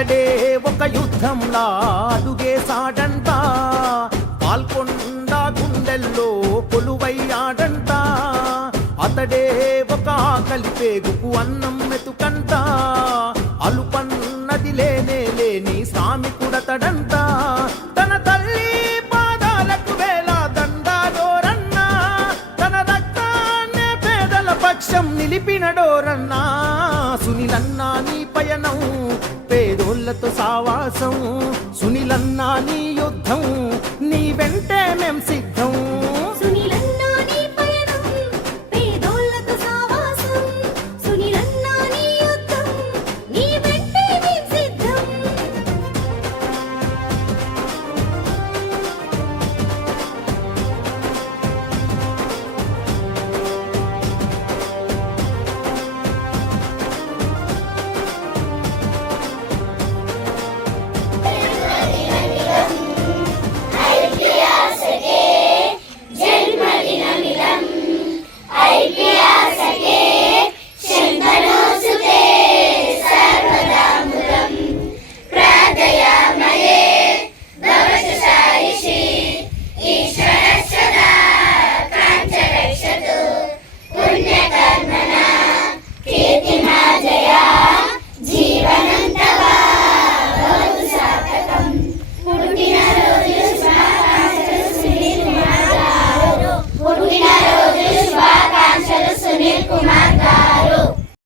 అతడే ఒక యుద్ధంలా అడుగేశాడంట, పాల్కొండ గుండెల్లో కొలువయ్యాడంట. అతడే ఒక ఆకలి పేగుకు అన్నం మెతుకంట, అలుపన్నది లేనే లేని శ్రామికుడతడంట. తన తల్లి పాదాలకు వేల దండాడోరన్నా, తన రక్తాన్నే పేదల పక్షం నిలిపినడోరన్నా. సునీలన్నా నీ పయనం పేదోళ్లతో సావాసం, సునీలన్నా నీ యుద్ధం నీ వెంటే మేం సిద్ధం.